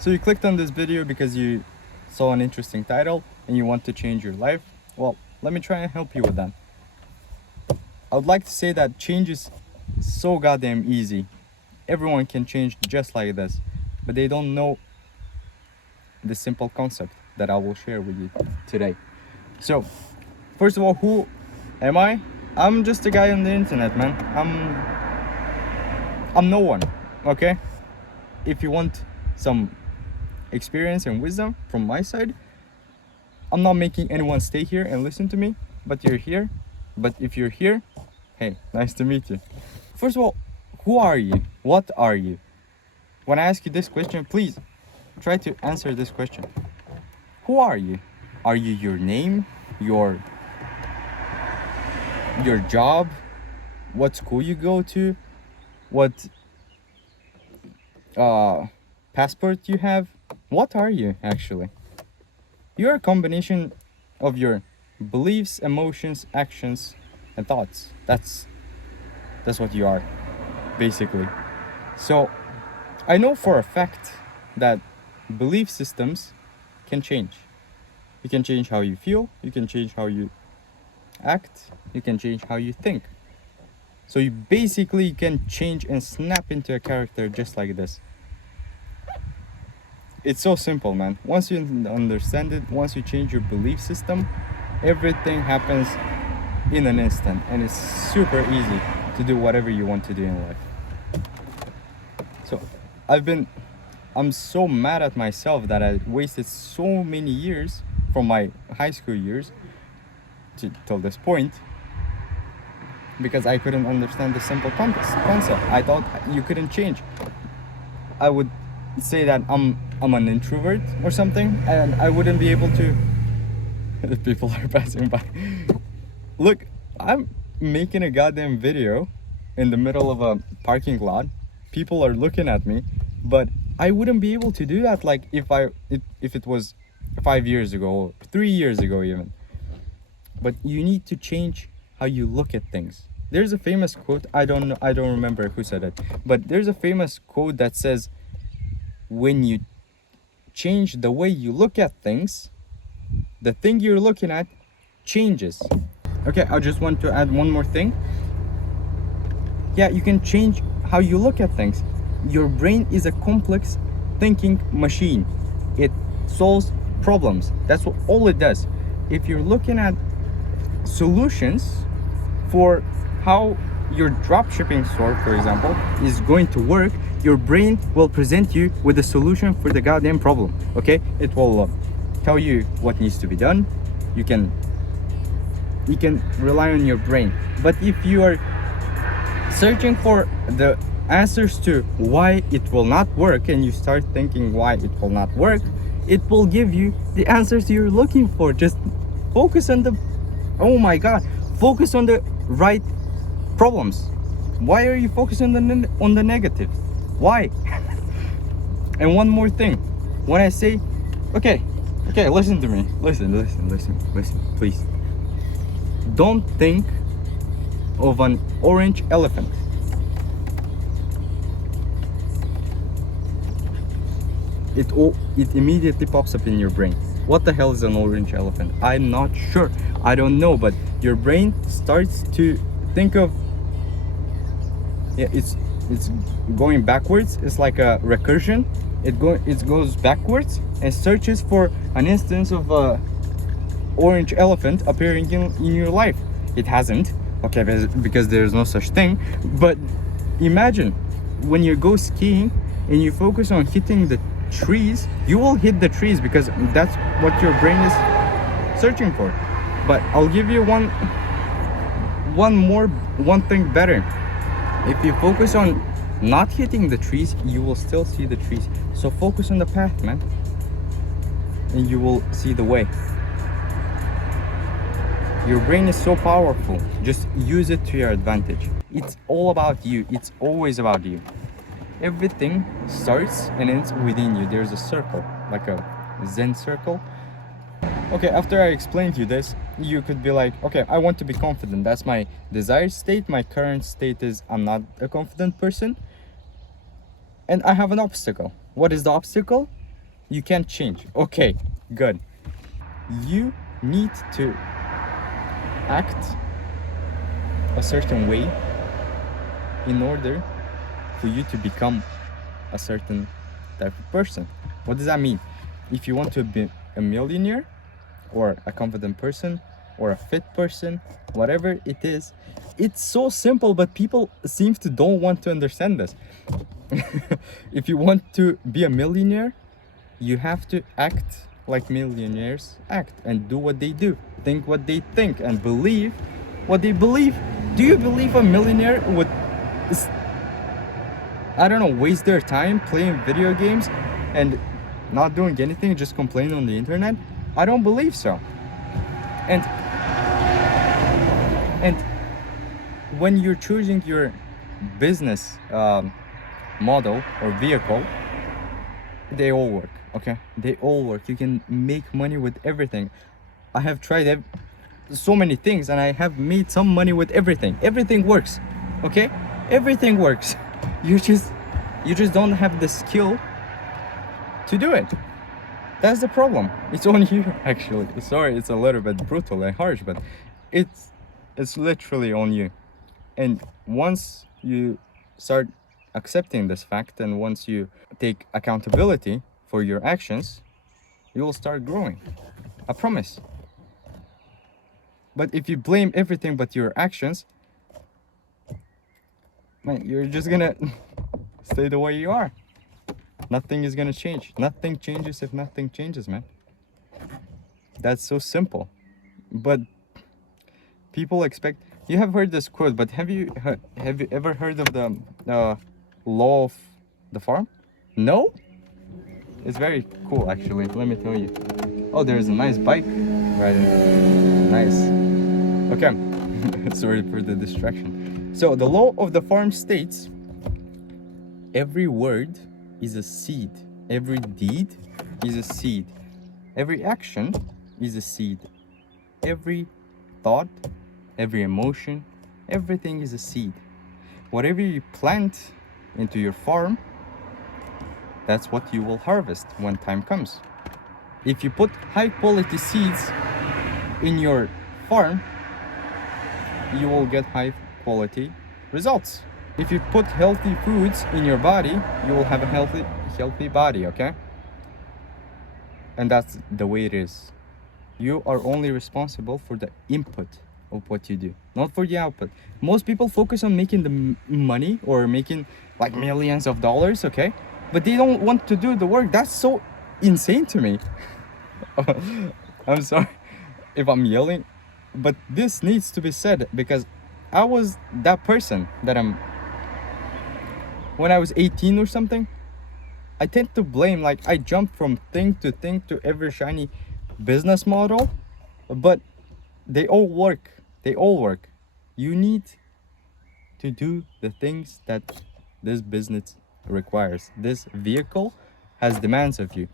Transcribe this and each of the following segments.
So you clicked on this video because you saw an interesting title and you want to change your life. Well, let me try and help you with that. I would like to say that change is so goddamn easy. Everyone can change just like this, but they don't know the simple concept that I will share with you today. So, first of all, who am I? I'm just a guy on the internet, man. I'm no one, okay? If you want some experience and wisdom from my side, I'm not making anyone stay here and listen to me, but you're here. But if you're here, hey, nice to meet you. First of all, who are you? What are you? When I ask you this question, please try to answer this question. Who are you? Are you your name, your job, what school you go to, what passport you have? What are you actually? You're a combination of your beliefs, emotions, actions, and thoughts. That's what you are, basically. So I know for a fact that belief systems can change. You can change how you feel, you can change how you act, you can change how you think. So you basically can change and snap into a character just like this. It's so simple, man. Once you understand it, once you change your belief system, everything happens in an instant, and it's super easy to do whatever you want to do in life. So I'm so mad at myself that I wasted so many years from my high school years till this point, because I couldn't understand the simple concept. I thought you couldn't change. I would say that I'm an introvert or something, and I wouldn't be able to. The people are passing by. Look, I'm making a goddamn video in the middle of a parking lot. People are looking at me, but I wouldn't be able to do that like if it was 5 years ago or 3 years ago even. But you need to change how you look at things. There's a famous quote, I don't remember who said it, but there's a famous quote that says, when you change the way you look at things, the thing you're looking at changes. Okay, I just want to add one more thing. Yeah, you can change how you look at things. Your brain is a complex thinking machine. It solves problems. That's all it does. If you're looking at solutions for how your dropshipping store, for example, is going to work, your brain will present you with a solution for the goddamn problem. Okay, it will tell you what needs to be done. You can rely on your brain. But if you are searching for the answers to why it will not work, and you start thinking why it will not work, it will give you the answers you're looking for. Just focus on the, oh my god, focus on the right problems. Why are you focusing on the negative? Why? And one more thing, when I say, okay, listen to me, listen, please. Don't think of an orange elephant. It immediately pops up in your brain. What the hell is an orange elephant? I'm not sure. I don't know, but your brain starts to think of, yeah, it's going backwards. It's like a recursion. It goes backwards and searches for an instance of a orange elephant appearing in your life. It hasn't, okay, because there's no such thing. But imagine when you go skiing and you focus on hitting the trees, you will hit the trees because that's what your brain is searching for. But I'll give you one thing better. If you focus on not hitting the trees, you will still see the trees. So focus on the path, man, and you will see the way. Your brain is so powerful. Just use it to your advantage. It's all about you. It's always about you. Everything starts and ends within you. There's a circle, like a Zen circle. Okay, after I explained to you this, you could be like, okay, I want to be confident. That's my desired state. My current state is I'm not a confident person. And I have an obstacle. What is the obstacle? You can't change. Okay, good. You need to act a certain way in order for you to become a certain type of person. What does that mean? If you want to be a millionaire or a confident person or a fit person, whatever it is, it's so simple, but people seem to don't want to understand this. If you want to be a millionaire, you have to act like millionaires act and do what they do, think what they think, and believe what they believe. Do you believe a millionaire would, I don't know, waste their time playing video games and not doing anything, just complaining on the internet? I don't believe so. And when you're choosing your business model or vehicle, they all work. Okay, they all work. You can make money with everything. I have tried so many things and I have made some money with everything. Everything works. Okay, everything works. You just don't have the skill to do it. That's the problem. It's on you, actually. Sorry, it's a little bit brutal and harsh, but it's literally on you. And once you start accepting this fact, and once you take accountability for your actions, you will start growing. I promise. But if you blame everything but your actions, man, you're just gonna stay the way you are. Nothing is gonna change. Nothing changes if nothing changes, man. That's so simple. But people expect. You have heard this quote, but have you ever heard of the law of the farm? No? It's very cool, actually. Let me tell you. Oh, there's a nice bike riding. Nice. Okay. Sorry for the distraction. So the law of the farm states, every word is a seed. Every deed is a seed. Every action is a seed. Every thought, every emotion, everything is a seed. Whatever you plant into your farm, that's what you will harvest when time comes. If you put high quality seeds in your farm, you will get high quality results. If you put healthy foods in your body, you will have a healthy body, okay? And that's the way it is. You are only responsible for the input of what you do, not for the output. Most people focus on making the money or making like millions of dollars, okay? But they don't want to do the work. That's so insane to me. I'm sorry if I'm yelling, but this needs to be said because I was that person that when I was 18 or something. I tend to blame, like I jumped from thing to every shiny business model, but they all work. They all work. You need to do the things that this business requires. This vehicle has demands of you.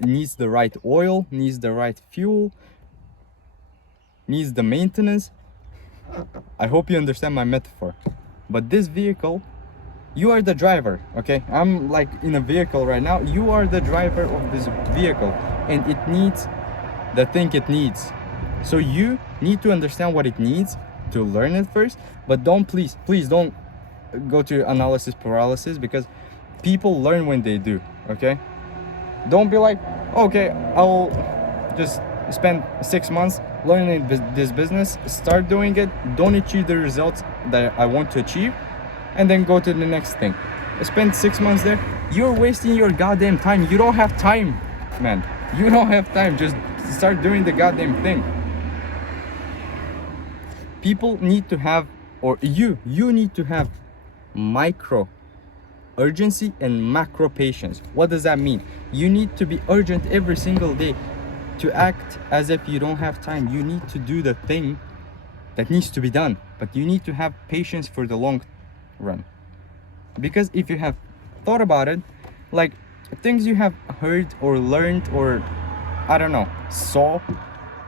Needs the right oil, needs the right fuel, needs the maintenance. I hope you understand my metaphor. But this vehicle, you are the driver, okay? I'm like in a vehicle right now. You are the driver of this vehicle, and it needs the thing it needs. So you need to understand what it needs to learn it first, but please don't go to analysis paralysis, because people learn when they do, okay? Don't be like, okay, I'll just spend 6 months learning this business, start doing it, don't achieve the results that I want to achieve, and then go to the next thing. Spend 6 months there. You're wasting your goddamn time. You don't have time, man. You don't have time. Just start doing the goddamn thing. People need to have, or you need to have micro urgency and macro patience. What does that mean? You need to be urgent every single day to act as if you don't have time. You need to do the thing that needs to be done, but you need to have patience for the long run. Because if you have thought about it, like things you have heard or learned or I don't know,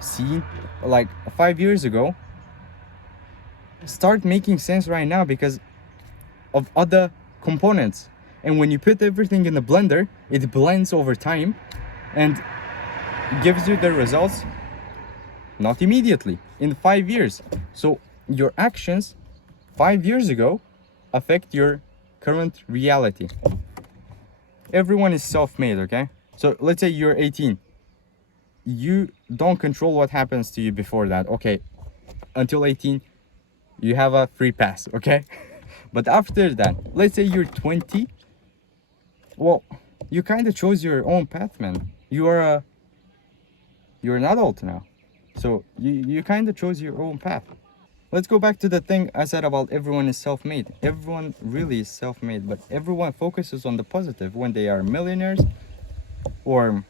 seen like 5 years ago, start making sense right now because of other components. And when you put everything in the blender, it blends over time and gives you the results not immediately, in 5 years. So your actions 5 years ago affect your current reality. Everyone is self-made, okay? So let's say you're 18. You don't control what happens to you before that. Okay, until 18, you have a free pass, okay? But after that, let's say you're 20. Well, you kind of chose your own path, man. You're an adult now. So you kind of chose your own path. Let's go back to the thing I said about everyone is self-made. Everyone really is self-made, but everyone focuses on the positive. When they are millionaires or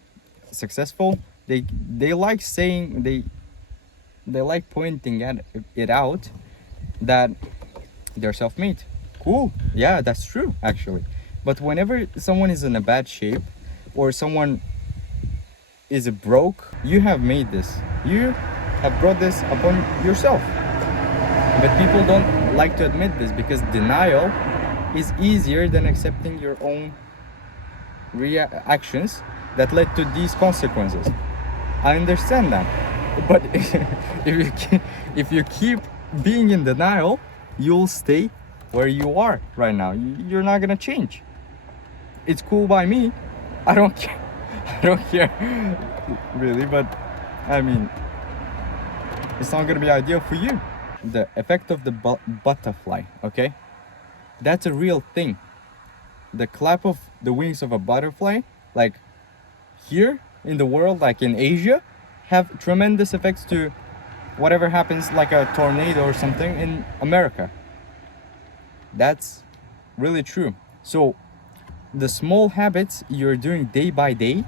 successful, they like saying, they like pointing at it out that they're self-made. Cool, yeah, that's true actually. But whenever someone is in a bad shape or someone is broke, you have made this. You have brought this upon yourself. But people don't like to admit this because denial is easier than accepting your own reactions that led to these consequences. I understand that. But if you keep being in denial, you'll stay where you are right now. You're not gonna change. It's cool by me. I don't care. I don't care really, but I mean, it's not gonna be ideal for you. The effect of the butterfly, okay? That's a real thing. The clap of the wings of a butterfly, like here in the world, like in Asia, have tremendous effects to whatever happens, like a tornado or something in America. That's really true. So the small habits you're doing day by day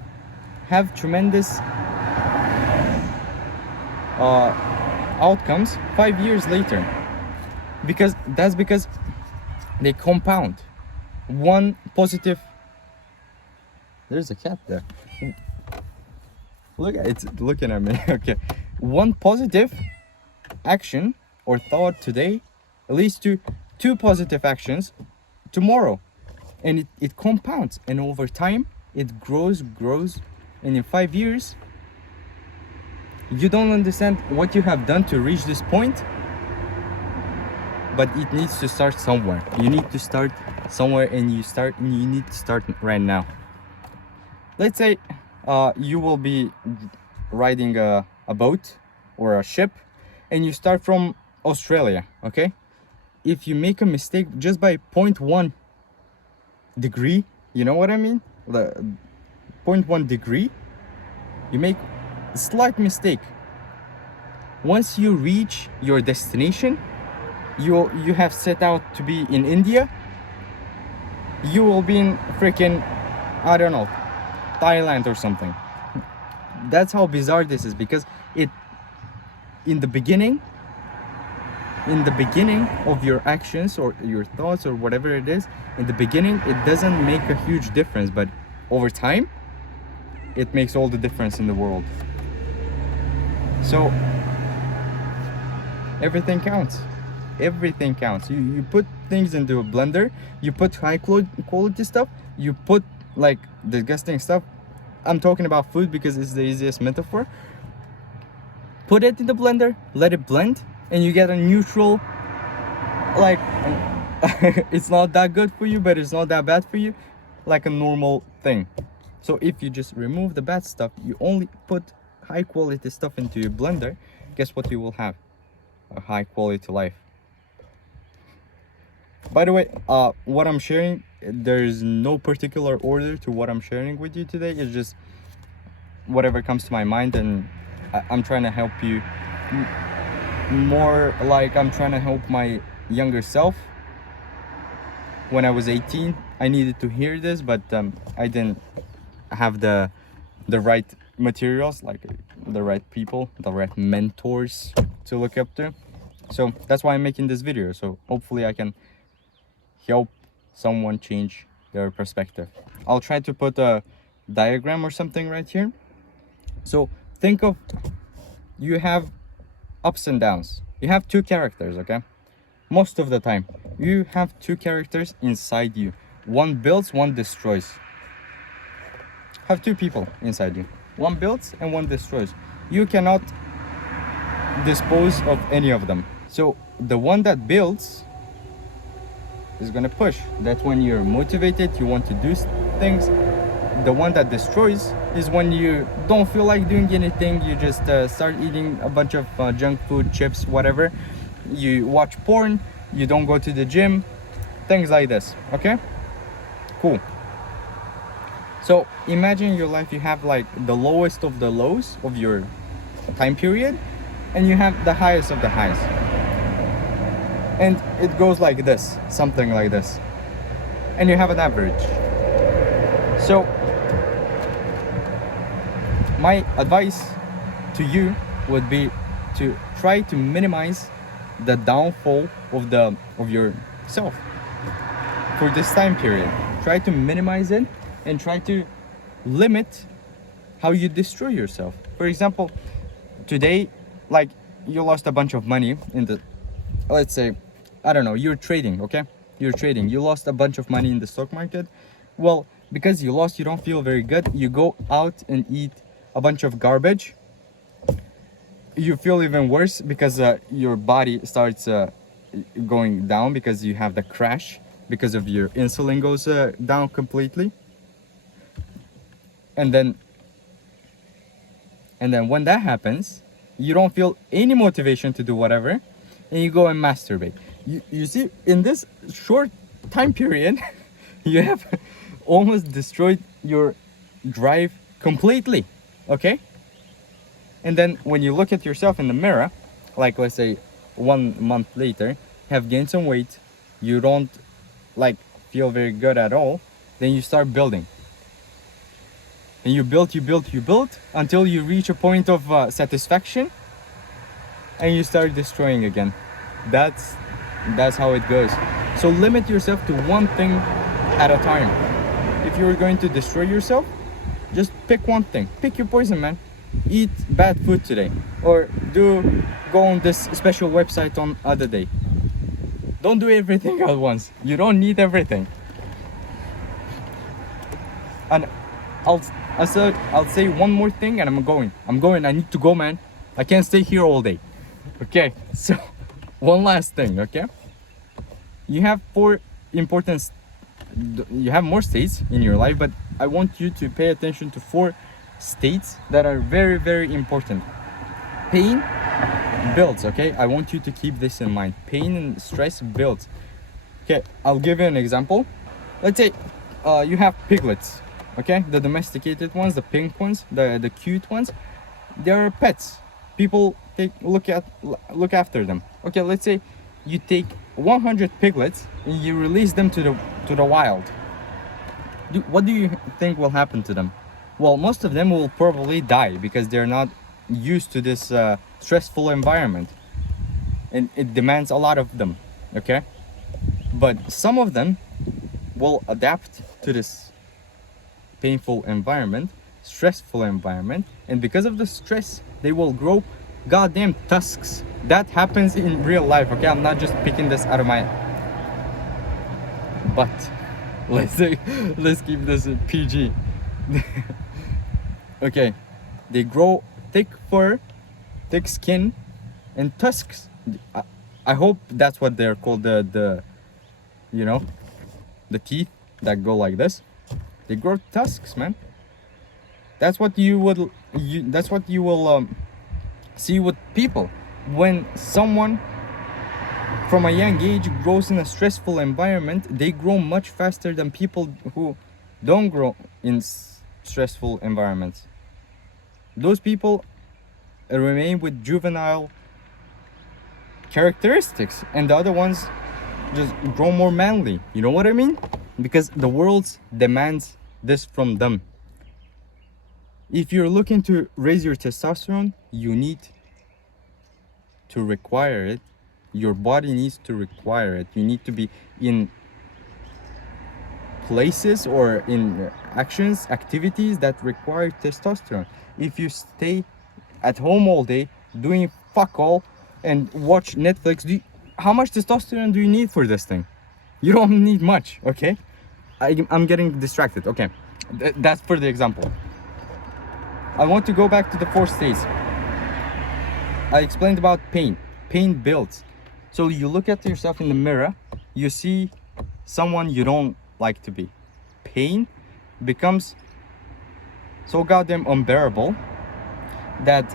have tremendous outcomes 5 years later, because they compound. One positive, there's a cat there, look, it's looking at me. Okay, one positive action or thought today leads to 2 positive actions tomorrow, and it compounds, and over time it grows, and in 5 years you don't understand what you have done to reach this point, but it needs to start somewhere. You need to start somewhere, and you need to start right now. Let's say you will be riding a boat or a ship, and you start from Australia, okay? If you make a mistake just by 0.1 degree, you know what I mean? The 0.1 degree, you make a slight mistake. Once you reach your destination, you have set out to be in India, you will be in freaking, I don't know, Thailand or something. That's how bizarre this is, because in the beginning of your actions or your thoughts or whatever it is, in the beginning it doesn't make a huge difference, but over time it makes all the difference in the world. So everything counts. Everything counts. You put things into a blender, you put high quality stuff, you put like disgusting stuff. I'm talking about food because it's the easiest metaphor. Put it in the blender, let it blend, and you get a neutral, like it's not that good for you, but it's not that bad for you, like a normal thing. So if you just remove the bad stuff, you only put high quality stuff into your blender, guess what you will have? A high quality life. By the way, what I'm sharing, there's no particular order to what I'm sharing with you today. It's just whatever comes to my mind, and I'm trying to help you more, like I'm trying to help my younger self. When I was 18, I needed to hear this, but I didn't have the right materials, like the right people, the right mentors to look up to. So that's why I'm making this video. So hopefully I can help someone change their perspective. I'll try to put a diagram or something right here. So think of, you have ups and downs. You have 2 characters, okay? Most of the time you have 2 characters inside you. One builds, one destroys. have two people inside you. One builds and one destroys. You cannot dispose of any of them. So the one that builds is gonna push. That's when you're motivated, you want to do things. The one that destroys is when you don't feel like doing anything. You just start eating a bunch of junk food, chips, whatever. You watch porn, you don't go to the gym, things like this. Okay, cool. So imagine your life, you have like the lowest of the lows of your time period, and you have the highest of the highs. And it goes like this, something like this. And you have an average. So my advice to you would be to try to minimize the downfall of yourself for this time period. Try to minimize it and try to limit how you destroy yourself. For example, today, like, you lost a bunch of money in the, let's say, I don't know, you're trading, okay? You're trading, you lost a bunch of money in the stock market. Well, because you lost, you don't feel very good. You go out and eat a bunch of garbage. You feel even worse because your body starts going down because you have the crash, because of your insulin goes down completely. And then when that happens, you don't feel any motivation to do whatever, and you go and masturbate. You see, in this short time period, you have almost destroyed your drive completely, okay? And then when you look at yourself in the mirror, like let's say 1 month later, have gained some weight, you don't like feel very good at all, then you start building. And you build until you reach a point of satisfaction, and you start destroying again. That's how it goes. So limit yourself to one thing at a time. If you're going to destroy yourself, just pick one thing. Pick your poison, man. Eat bad food today, or go on this special website on other day. Don't do everything at once. You don't need everything. And I'll say one more thing, and I'm going. I need to go, man. I can't stay here all day. Okay, so one last thing, okay? You have you have more states in your life, but I want you to pay attention to 4 states that are very, very important. Pain builds, okay? I want you to keep this in mind. Pain and stress builds. Okay, I'll give you an example. Let's say you have piglets, okay? The domesticated ones, the pink ones, the cute ones. They're pets. People look after them. Okay, let's say you take 100 piglets and you release them to the wild. What do you think will happen to them? Well, most of them will probably die because they're not used to this stressful environment, and it demands a lot of them, okay? But some of them will adapt to this painful environment, stressful environment, and because of the stress, they will grow goddamn tusks. That happens in real life, okay? I'm not just picking this out of my butt. Let's keep this PG. Okay, they grow thick fur, thick skin, and tusks. I hope that's what they're called, the you know, the teeth that go like this. They grow tusks, man. That's what you will see with people. When someone from a young age grows in a stressful environment, they grow much faster than people who don't grow in stressful environments. Those people remain with juvenile characteristics, and the other ones just grow more manly. You know what I mean? Because the world demands this from them. If you're looking to raise your testosterone, you need to require it. Your body needs to require it. You need to be in places or in activities that require testosterone. If you stay at home all day doing fuck all and watch Netflix, how much testosterone do you need for this thing? You don't need much, okay? I'm getting distracted. Okay, That's for the example. I want to go back to the 4 states. I explained about pain. Pain builds. So you look at yourself in the mirror, you see someone you don't like to be. Pain becomes so goddamn unbearable that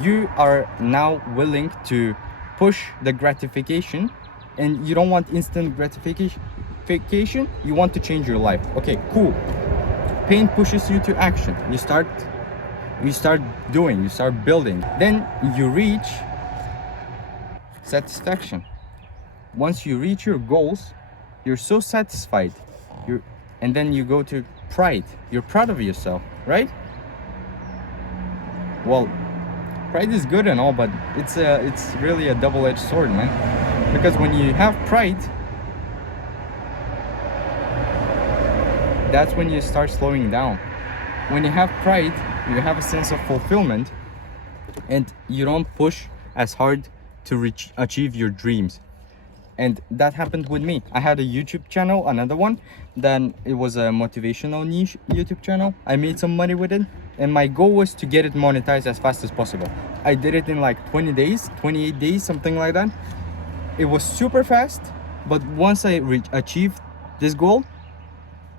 you are now willing to push the gratification, and you don't want instant gratification. You want to change your life. Okay, cool. Pain pushes you to action. You start doing, you start building. Then you reach satisfaction. Once you reach your goals, you're so satisfied. And then you go to pride. You're proud of yourself, right? Well, pride is good and all, but it's really a double-edged sword, man. Because when you have pride, that's when you start slowing down. When you have pride, you have a sense of fulfillment, and you don't push as hard to achieve your dreams. And that happened with me. I had a YouTube channel, another one. Then it was a motivational niche YouTube channel. I made some money with it, and my goal was to get it monetized as fast as possible. I did it in like 20 days, 28 days, something like that. It was super fast, but once I achieved this goal,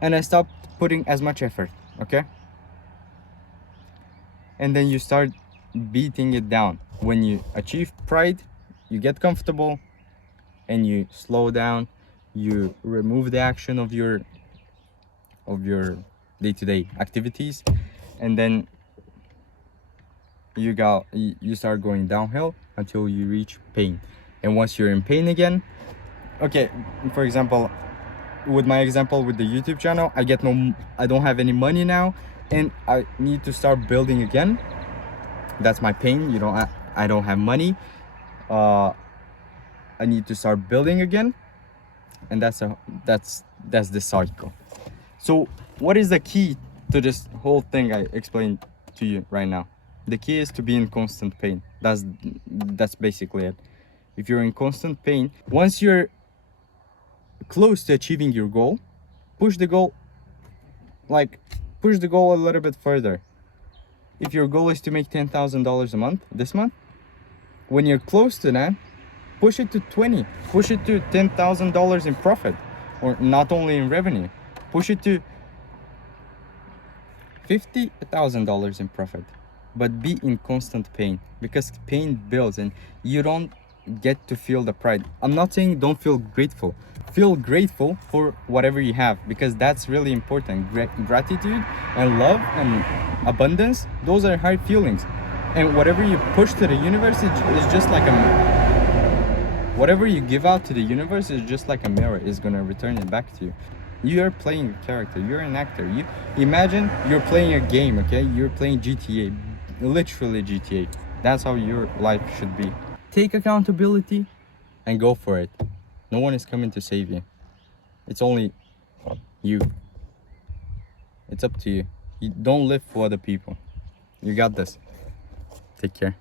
and I stopped putting as much effort, okay? And then you start beating it down. When you achieve pride, you get comfortable, and you slow down. You remove the action of your day-to-day activities, and then you start going downhill until you reach pain. And once you're in pain again, okay, for example, with my example with the YouTube channel, I don't have any money now, and I need to start building again. That's my pain. I don't have money. I need to start building again, and that's the cycle. So what is the key to this whole thing I explained to you right now? The key is to be in constant pain. That's basically it. If you're in constant pain, once you're close to achieving your goal, push the goal a little bit further. If your goal is to make $10,000 a month this month, when you're close to that, push it to 20, push it to $10,000 in profit, or not only in revenue, push it to $50,000 in profit. But be in constant pain, because pain builds and you don't get to feel the pride. I'm not saying don't feel grateful. Feel grateful for whatever you have, because that's really important. Gratitude and love and abundance, those are high feelings. And whatever you push to the universe is just like whatever you give out to the universe is just like a mirror. Is gonna return it back to you. You are playing a character. You're an actor. You imagine you're playing a game, okay? You're playing GTA, literally GTA. That's how your life should be. Take accountability and go for it. No one is coming to save you. It's only you. It's up to you. You don't live for other people. You got this. Take care.